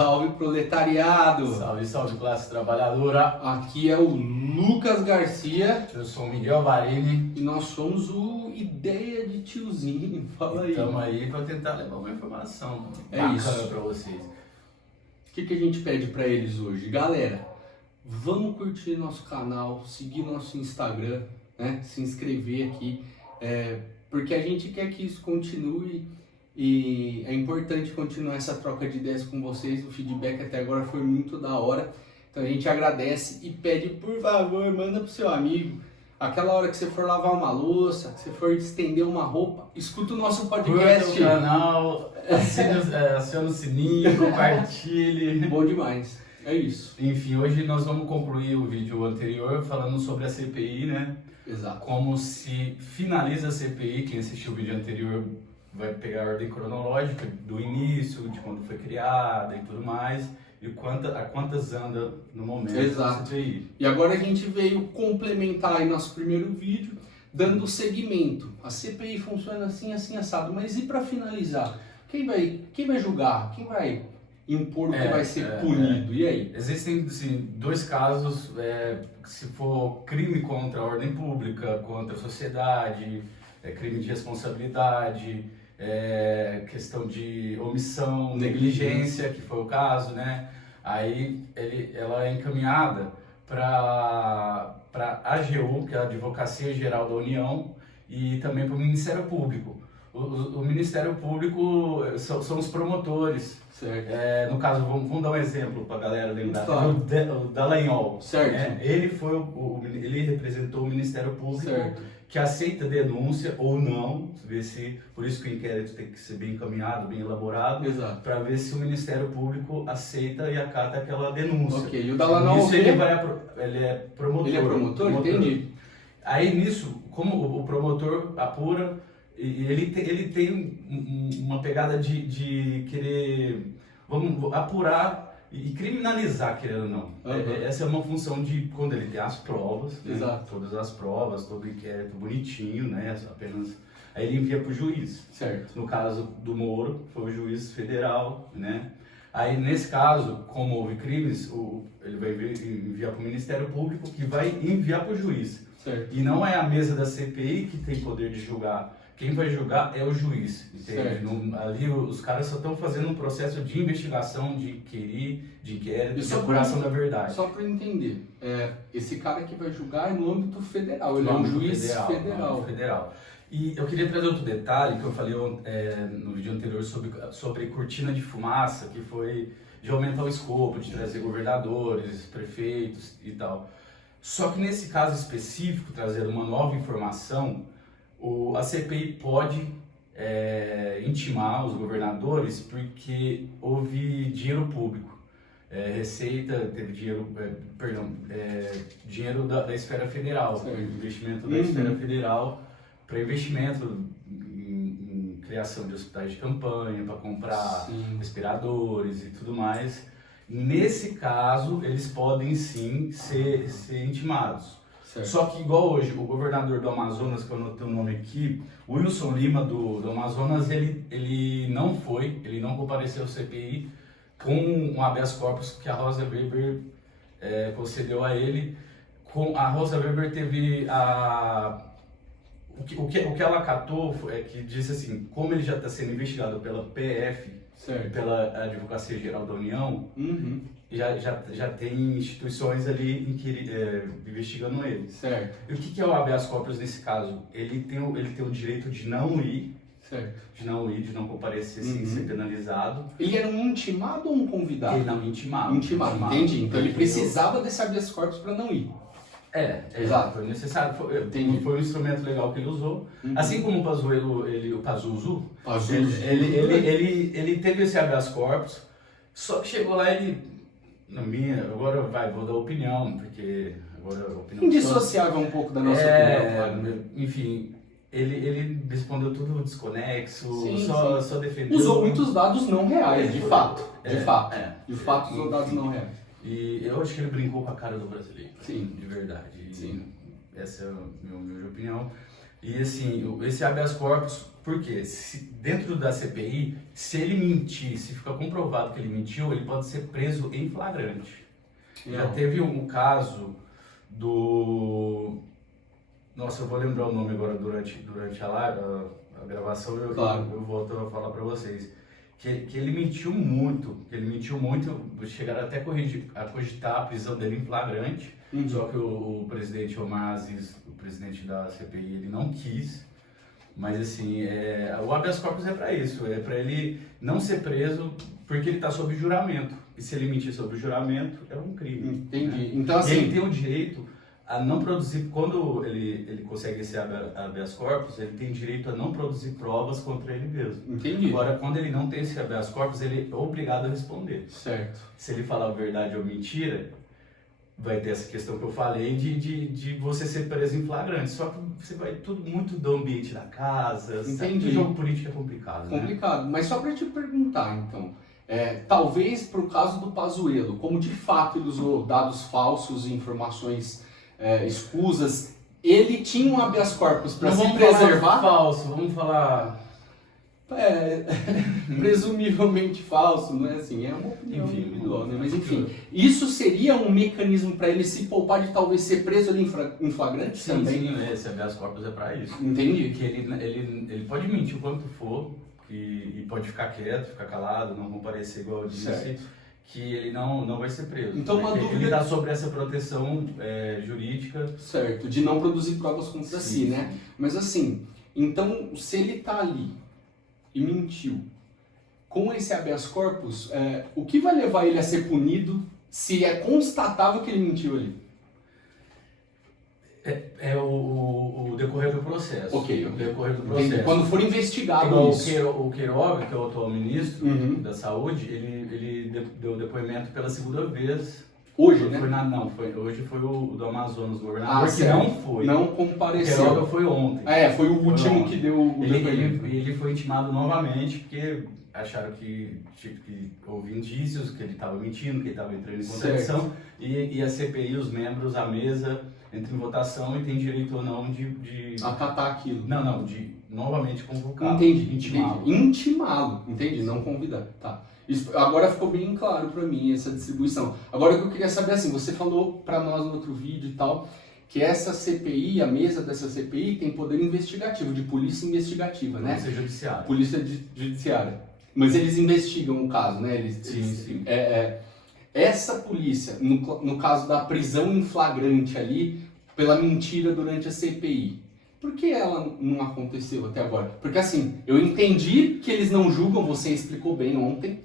Salve proletariado! Salve, salve classe trabalhadora! Aqui é o Lucas Garcia. Eu sou o Miguel Varini. E nós somos o Ideia de Tiozinho. Fala aí. Estamos aí para tentar levar uma informação bacana para vocês. O que a gente pede para eles hoje? Galera, vamos curtir nosso canal, seguir nosso Instagram, né? Se inscrever aqui, porque a gente quer que isso continue. E é importante continuar essa troca de ideias com vocês. O feedback até agora foi muito da hora. Então a gente agradece e pede, por favor, manda pro seu amigo. Aquela hora que você for lavar uma louça, que você for estender uma roupa, escuta o nosso podcast. Curta o canal, acione o sininho, compartilhe. Bom demais. É isso. Enfim, hoje nós vamos concluir o vídeo anterior falando sobre a CPI, né? Exato. Como se finaliza a CPI. Quem assistiu o vídeo anterior vai pegar a ordem cronológica do início, de quando foi criada e tudo mais, e a quantas anda no momento. Exato. Da CPI. E agora a gente veio complementar aí nosso primeiro vídeo, dando segmento. A CPI funciona assim, assim, assado, mas e para finalizar? Quem vai julgar? Quem vai impor o que vai ser punido? E aí? Existem assim, dois casos, se for crime contra a ordem pública, contra a sociedade, crime de responsabilidade, questão de omissão, negligência, que foi o caso, né? Aí ela é encaminhada para a AGU, que é a Advocacia Geral da União, e também para o Ministério Público. O Ministério Público são os promotores. Certo. No caso, vamos dar um exemplo para a galera lembrar. Claro. O Dallagnol. Certo. Ele representou o Ministério Público, Certo. que aceita denúncia ou não, ver se, por isso que o inquérito tem que ser bem encaminhado, bem elaborado, Exato. para ver se o Ministério Público aceita e acata aquela denúncia. Ok, e o Dallagnol Nisso ele é promotor. Ele é promotor? Entendi. Aí nisso, como o promotor apura, ele tem uma pegada de querer, vamos apurar e criminalizar, querendo ou não. Uhum. Essa é uma função de quando ele tem as provas, né? Exato. Todas as provas, todo o inquérito bonitinho, né? Apenas aí ele envia para o juiz. Certo. No caso do Moro, foi o juiz federal, né? Aí nesse caso, como houve crimes, ele vai enviar para o Ministério Público, que vai enviar para o juiz. Certo. E não é a mesa da CPI que tem poder de julgar. Quem vai julgar é o juiz, entende? Ali os caras só estão fazendo um processo de investigação, de inquérito, de apuração da verdade. Só para entender, esse cara que vai julgar é no âmbito federal, ele é um juiz federal. E eu queria trazer outro detalhe que eu falei no vídeo anterior sobre cortina de fumaça, que foi de aumentar o escopo, de trazer governadores, prefeitos e tal. Só que nesse caso específico, trazendo uma nova informação, a CPI pode intimar os governadores porque houve dinheiro público. Receita, teve dinheiro, dinheiro da esfera federal, investimento da esfera federal para investimento em criação de hospitais de campanha, para comprar respiradores e tudo mais. Nesse caso, eles podem sim ser intimados. Certo. Só que igual hoje, o governador do Amazonas, que eu anotei o nome aqui, o Wilson Lima do Amazonas, ele não compareceu ao CPI com um habeas corpus que a Rosa Weber concedeu a ele. A Rosa Weber teve o que ela acatou é que disse assim, como ele já está sendo investigado pela PF, certo, pela Advocacia Geral da União, já tem instituições ali investigando ele. Certo. E o que é o habeas corpus nesse caso? Ele tem o direito de não ir, certo, de não comparecer sem ser penalizado. Ele era um intimado ou um convidado? Ele não, intimado. Entendi. Então ele precisava desse habeas corpus para não ir. Exato, foi necessário, foi um instrumento legal que ele usou. Assim como o Pazuello, o Pazuzu, ele teve esse habeas corpus, só que chegou lá agora vou dar opinião, porque agora a opinião... Indissociável um pouco da nossa opinião. Enfim, ele respondeu tudo desconexo, só defendeu... Usou muitos dados não reais, de fato. De fato usou dados não reais. E eu acho que ele brincou com a cara do brasileiro. Sim. De verdade. Sim. Essa é a minha opinião. E assim, esse habeas corpus, por quê? Dentro da CPI, se ele mentir, se ficar comprovado que ele mentiu, ele pode ser preso em flagrante. Já teve um caso do... Nossa, eu vou lembrar o nome agora durante a gravação, eu volto a falar para vocês. Que ele mentiu muito, chegaram até a cogitar a prisão dele em flagrante, só que o presidente Omar Aziz, o presidente da CPI, ele não quis. Mas assim, o habeas corpus é para isso, é para ele não ser preso porque ele está sob juramento. E se ele mentir sobre o juramento, é um crime. Entendi. Né? Então, assim, e ele tem o direito a não produzir, quando ele consegue esse habeas corpus, ele tem direito a não produzir provas contra ele mesmo. Entendi. Agora, quando ele não tem esse habeas corpus, ele é obrigado a responder. Certo. Se ele falar verdade ou mentira, vai ter essa questão que eu falei de você ser preso em flagrante. Só que você vai tudo muito do ambiente da casa. Entendi. O jogo político é complicado, né? Complicado. Mas só para te perguntar, então, talvez para o caso do Pazuello, como de fato ele usou dados falsos e informações escusas, ele tinha um habeas corpus para se preservar? Falso, vamos falar... presumivelmente falso, não é assim? É uma opinião individual, né? Mas enfim, Sim. isso seria um mecanismo para ele se poupar de talvez ser preso ali em flagrante também? Sim, esse habeas corpus é para isso. Entendi. Que ele pode mentir o quanto for, e pode ficar quieto, ficar calado, não comparecer igual eu disse, Certo. que ele não vai ser preso. Então, uma dúvida... Ele está sobre essa proteção jurídica. Certo, de não produzir provas contra si, né? Mas assim, então se ele está ali e mentiu, com esse habeas corpus, o que vai levar ele a ser punido se é constatável que ele mentiu ali? É o decorrer do processo. Ok. O decorrer do processo. Entendi. Quando for investigado igual isso. O Queiroga, que é o atual ministro da Saúde, ele deu depoimento pela segunda vez. Hoje, né? Hoje foi o do Amazonas, o governador, que certo. não foi. Não O compareceu. Queiroga foi ontem. Foi o último que deu o depoimento. Ele foi intimado novamente porque acharam que houve indícios que ele estava mentindo, que ele estava entrando em contradição, e a CPI, os membros, a mesa, entra em votação e tem direito ou não de acatar aquilo. Não, de novamente convocar. Entendi. Intimá-lo. Intimá-lo, entendi, não convidar. Tá. Isso, agora ficou bem claro para mim essa distribuição. Agora o que eu queria saber, assim, você falou para nós no outro vídeo e tal, que essa CPI, a mesa dessa CPI, tem poder investigativo, de polícia investigativa, né? Polícia judiciária. Polícia judiciária. Mas eles investigam o caso, né? Sim. Essa polícia, no caso da prisão em flagrante ali, pela mentira durante a CPI, por que ela não aconteceu até agora? Porque assim, eu entendi que eles não julgam, você explicou bem ontem,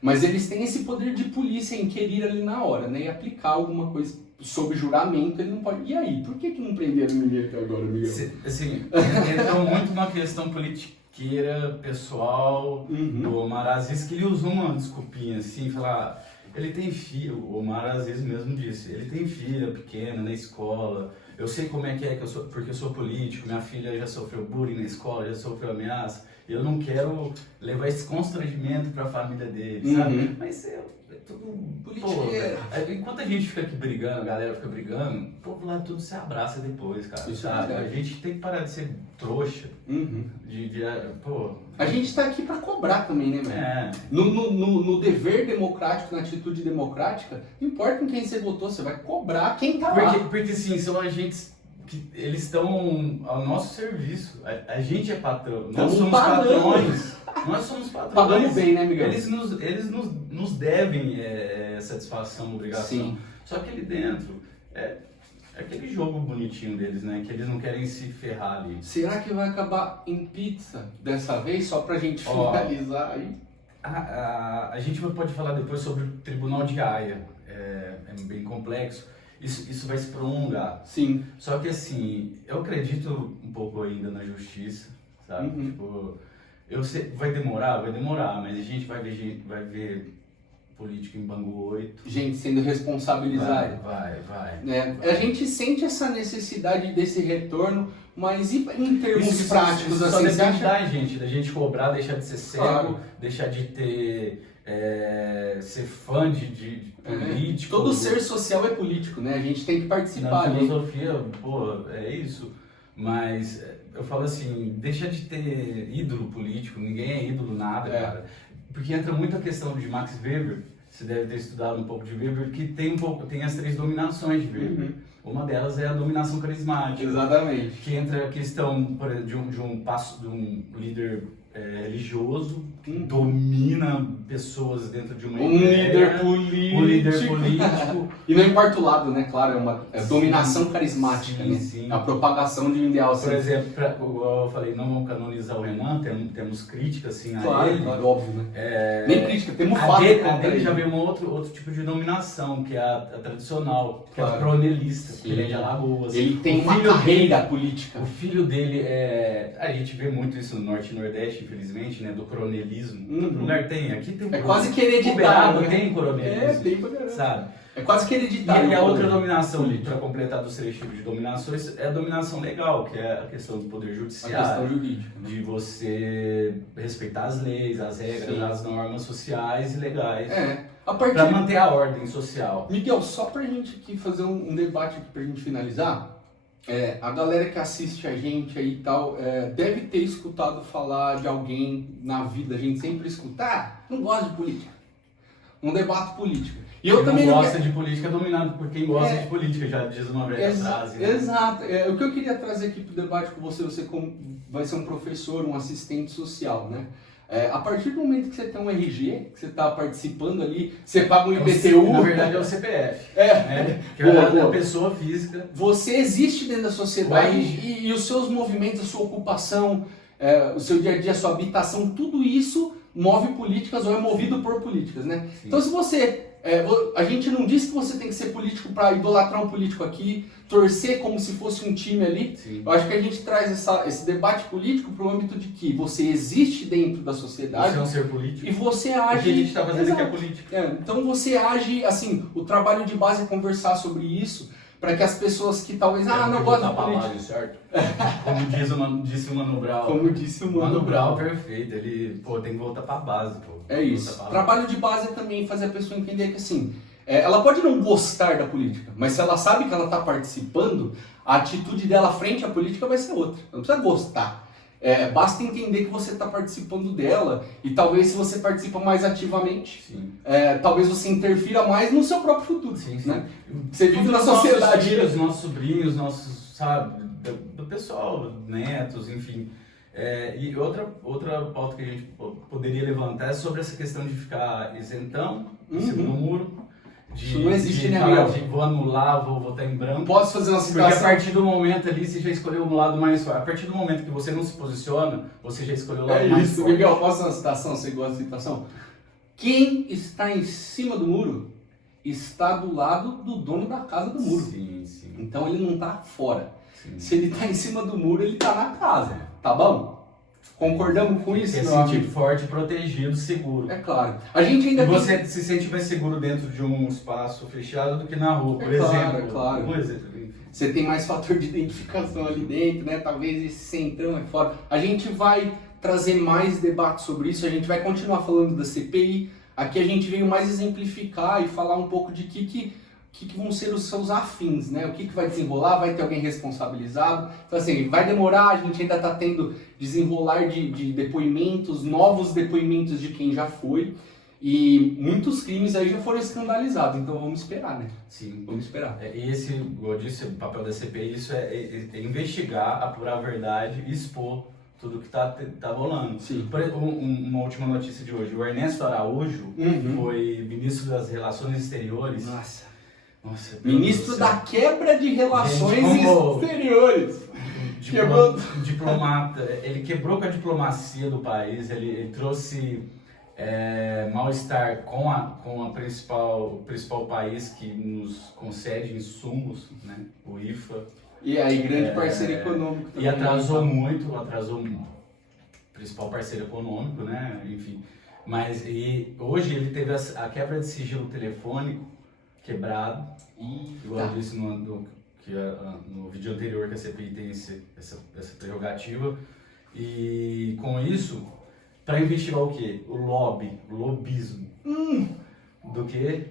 mas eles têm esse poder de polícia inquirir ali na hora, né? E aplicar alguma coisa sob juramento, ele não pode... E aí, por que não prenderam ninguém até agora, Miguel? Assim, entrou muito uma questão politiqueira, pessoal, do Omar Aziz, que ele usou uma desculpinha assim, falar... Ele tem filho, o Omar Aziz mesmo disse, ele tem filha pequena na escola, eu sei como é que porque eu sou político, minha filha já sofreu bullying na escola, já sofreu ameaça, eu não quero levar esse constrangimento para a família dele, sabe? Mas é tudo politiqueiro. Enquanto a gente fica aqui brigando, a galera fica brigando, o povo lá tudo se abraça depois, cara. Isso sabe? é A gente tem que parar de ser trouxa. A gente tá aqui para cobrar também, né, velho? No dever democrático, na atitude democrática, não importa em quem você votou, você vai cobrar quem tá lá. Porque sim, são agentes que eles estão ao nosso serviço. A gente é patrão, nós somos patrões. Nós somos patrões. Pagamos bem, né, Miguel? Eles nos devem satisfação, obrigação. Sim. Só que ali dentro é aquele jogo bonitinho deles, né? Que eles não querem se ferrar ali. Será que vai acabar em pizza dessa vez? Só pra gente finalizar aí. A gente pode falar depois sobre o Tribunal de Haia. É bem complexo. Isso vai se prolongar. Sim. Só que assim, eu acredito um pouco ainda na justiça, sabe? Tipo, eu sei, vai demorar, mas a gente vai ver político em Bangu 8. Gente sendo responsabilizada. Vai. A gente sente essa necessidade desse retorno, mas e em termos práticos, isso assim, só depende da gente cobrar, deixar de ser cego, deixar de ter... ser fã de político. Todo ser social é político, né? A gente tem que participar na ali. filosofia, é isso. Mas eu falo assim, deixa de ter ídolo político, ninguém é ídolo nada, cara. Porque entra muito a questão de Max Weber, você deve ter estudado um pouco de Weber, que tem as 3 dominações de Weber. Uma delas é a dominação carismática. Exatamente. Que entra a questão, por exemplo, de um líder religioso que domina pessoas dentro de uma ideia. Um líder político. E não importa o lado, né? Claro, é dominação carismática, né? Sim. A propagação de um ideal. Por exemplo, igual eu falei, não vamos canonizar o Renan, temos críticas assim claro, a ele. Claro, óbvio, né? Nem crítica, temos fato. A dele já veio outro tipo de dominação, que é a tradicional, que é a coronelista, que ele é de Alagoas. Ele tem uma carreira política. O filho dele a gente vê muito isso no Norte e Nordeste, infelizmente, né? Do coronelismo. Todo lugar tem, aqui tem um quase que hereditário. Né? Tem coronelismo. Tem coronelismo. Sabe? É quase que hereditário. E a outra dominação, para completar dos 3 tipos de dominações, é a dominação legal, que é a questão do poder judiciário. A questão jurídica. De você respeitar as leis, as regras, as normas sociais e legais. Para manter a ordem social. Miguel, só pra gente aqui fazer um debate aqui pra gente finalizar, a galera que assiste a gente aí e tal, deve ter escutado falar de alguém na vida, a gente sempre escuta, não gosto de política, não debato política. E eu também não gosta de política dominado por quem gosta de política, já diz uma velha frase. Né? Exato. O que eu queria trazer aqui pro debate com você vai ser um professor, um assistente social, né? A partir do momento que você tem um RG, que você está participando ali, você paga um IPTU. Na verdade é o CPF. Né? Que é a pessoa física. Você existe dentro da sociedade e os seus movimentos, a sua ocupação, o seu dia a dia, a sua habitação, tudo isso move políticas ou é movido por políticas, né? Sim. Então se você... a gente não diz que você tem que ser político para idolatrar um político aqui, torcer como se fosse um time ali. Sim. Eu acho que a gente traz esse debate político para o âmbito de que você existe dentro da sociedade. Você é um ser político. E você age... O que a gente está fazendo aqui é política. Então você age, assim, o trabalho de base é conversar sobre isso, para que as pessoas que talvez, não gostam de política. Certo? Como disse o Mano Brown. Como disse o Mano Brown, perfeito. Ele, tem que voltar para a base, pô. É isso. Trabalho de base é também fazer a pessoa entender que, assim, ela pode não gostar da política, mas se ela sabe que ela está participando, a atitude dela frente à política vai ser outra. Não precisa gostar. Basta entender que você está participando dela e talvez se você participa mais ativamente, talvez você interfira mais no seu próprio futuro. Sim. Né? Você vive na sociedade. Nossos filhos, nossos sobrinhos, sabe, do pessoal, netos, enfim. E outra pauta que a gente poderia levantar é sobre essa questão de ficar isentão, em cima do muro. Isso não existe, né, falar de vou anular, vou votar em branco. Posso fazer uma citação? Porque a partir do momento ali, você já escolheu um lado mais forte. A partir do momento que você não se posiciona, você já escolheu o lado mais forte. Miguel, posso fazer uma citação? Você gosta de citação? Quem está em cima do muro está do lado do dono da casa do muro. Sim. Então ele não está fora. Sim. Se ele está em cima do muro, ele está na casa. Tá bom? Concordamos com isso, meu amigo? Se sentir forte, protegido, seguro. É claro. A gente ainda você se sente mais seguro dentro de um espaço fechado do que na rua, por exemplo. Claro. Um exemplo. Você tem mais fator de identificação ali dentro, né? Talvez esse centrão é fora. A gente vai trazer mais debate sobre isso, a gente vai continuar falando da CPI. Aqui a gente veio mais exemplificar e falar um pouco de que vão ser os seus afins, né? O que vai desenrolar, vai ter alguém responsabilizado. Então assim, vai demorar, a gente ainda está tendo desenrolar de depoimentos, novos depoimentos de quem já foi. E muitos crimes aí já foram escandalizados, então vamos esperar, né? Sim. Vamos esperar. Esse, como eu disse, o papel da CPI, isso é investigar, apurar a verdade e expor tudo que tá rolando. Sim. Uma última notícia de hoje. O Ernesto Araújo foi ministro das Relações Exteriores. Nossa, ministro da quebra de relações exteriores. Diplomata. Ele quebrou com a diplomacia do país, ele trouxe mal-estar com o principal país que nos concede insumos, né? O IFA. E aí, grande parceiro econômico também. E atrasou o principal parceiro econômico, né? Enfim. Mas hoje ele teve a quebra de sigilo telefônico quebrado. Igual eu disse no vídeo anterior que a CPI tem essa prerrogativa. E com isso, para investigar o quê? O lobismo. Do que?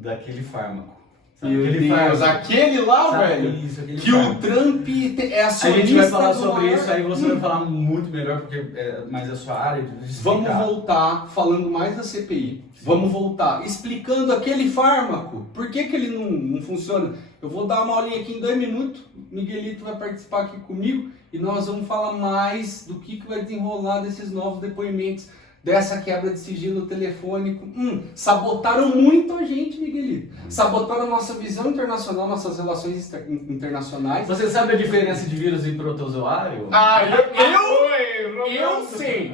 Daquele fármaco. Meu Deus, aquele lá, Sabe velho, isso, aquele que fardo. o Trump é A acionista. gente vai falar do sobre maior- isso, aí você vai falar muito melhor, porque é mais a sua área de Vamos explicar. voltar falando mais da CPI. Sim. Vamos voltar explicando aquele fármaco. Por que ele não funciona? Eu vou dar uma aulinha aqui em 2 minutos. O Miguelito vai participar aqui comigo e nós vamos falar mais do que vai desenrolar desses novos depoimentos, dessa quebra de sigilo telefônico. Sabotaram muito a gente, Miguelito. Sabotaram a nossa visão internacional, nossas relações internacionais. Você sabe a diferença de vírus e protozoário? Eu sei.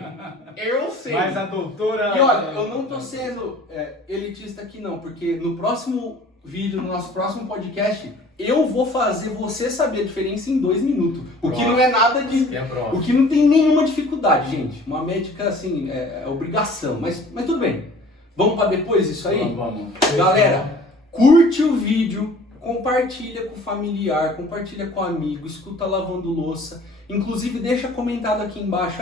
Eu sei. Mas a doutora... E olha, eu não tô sendo elitista aqui não, porque no próximo vídeo, no nosso próximo podcast, eu vou fazer você saber a diferença em 2 minutos. O que não é nada de... O que não tem nenhuma dificuldade, gente. Uma médica, assim, é obrigação. Mas tudo bem. Vamos para depois isso aí? Vamos. Galera, curte o vídeo, compartilha com o familiar, compartilha com o amigo, escuta lavando louça. Inclusive, deixa comentado aqui embaixo,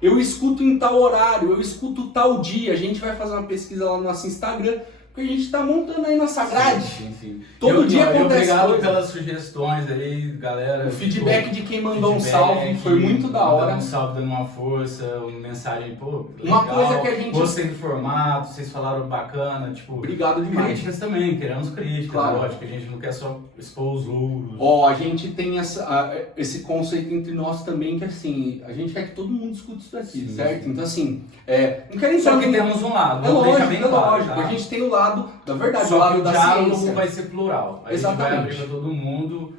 eu escuto em tal horário, eu escuto tal dia. A gente vai fazer uma pesquisa lá no nosso Instagram, porque a gente está montando aí nossa grade. Sim. Todo dia acontece Obrigado coisa. pelas sugestões aí, galera. O feedback de quem mandou um salve foi muito da hora. Um salve dando uma força, uma mensagem, pô, Uma legal, coisa que a gente... gostei do formato, vocês falaram bacana, tipo... Obrigado demais. Críticas também, queremos críticas, Claro. lógico, a gente não quer só expor os louros. A gente tem esse conceito entre nós também, que assim, a gente quer que todo mundo escute isso daqui, Sim, certo? sim. Então assim, não quero entrar Só que no- temos um lado, É vamos deixar lógico, bem é claro, lógico. tá? A gente tem o lado da verdade, o Só que lado o da diálogo ciência. vai ser plural. A gente Exatamente. vai abrir para todo mundo.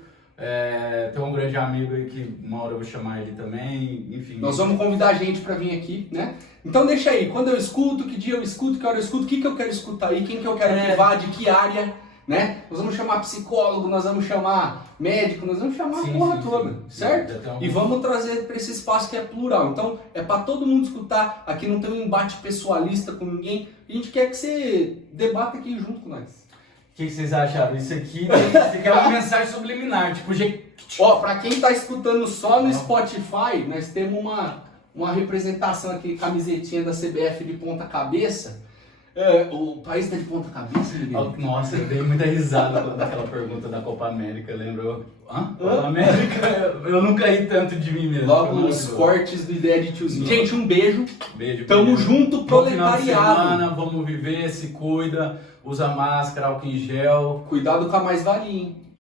Tem um grande amigo aí que uma hora eu vou chamar ele também, enfim. Nós vamos convidar a gente para vir aqui, né? Então deixa aí, quando eu escuto, que dia eu escuto, que hora eu escuto, o que eu quero escutar aí, quem que eu quero que vá, de que área, né? Nós vamos chamar psicólogo, nós vamos chamar médico, nós vamos chamar a porra toda, certo? E vamos trazer para esse espaço que é plural. Então é para todo mundo escutar, aqui não tem um embate pessoalista com ninguém, a gente quer que você debata aqui junto com nós. O que vocês acharam? Isso aqui é uma mensagem subliminar, tipo, Pra quem tá escutando só no Spotify, nós temos uma representação aqui, camisetinha da CBF de ponta cabeça. O país tá de ponta cabeça, Miguel? Nossa, eu dei muita risada daquela pergunta da Copa América, lembrou? Copa América? Eu nunca ri tanto de mim mesmo. Logo nos cortes do Ideia de Tiozinho. Gente, um beijo. Beijo. Tamo junto, Bom final de proletariado. semana, vamos viver, se cuida, usa máscara, álcool em gel. Cuidado com a mais-valia, hein?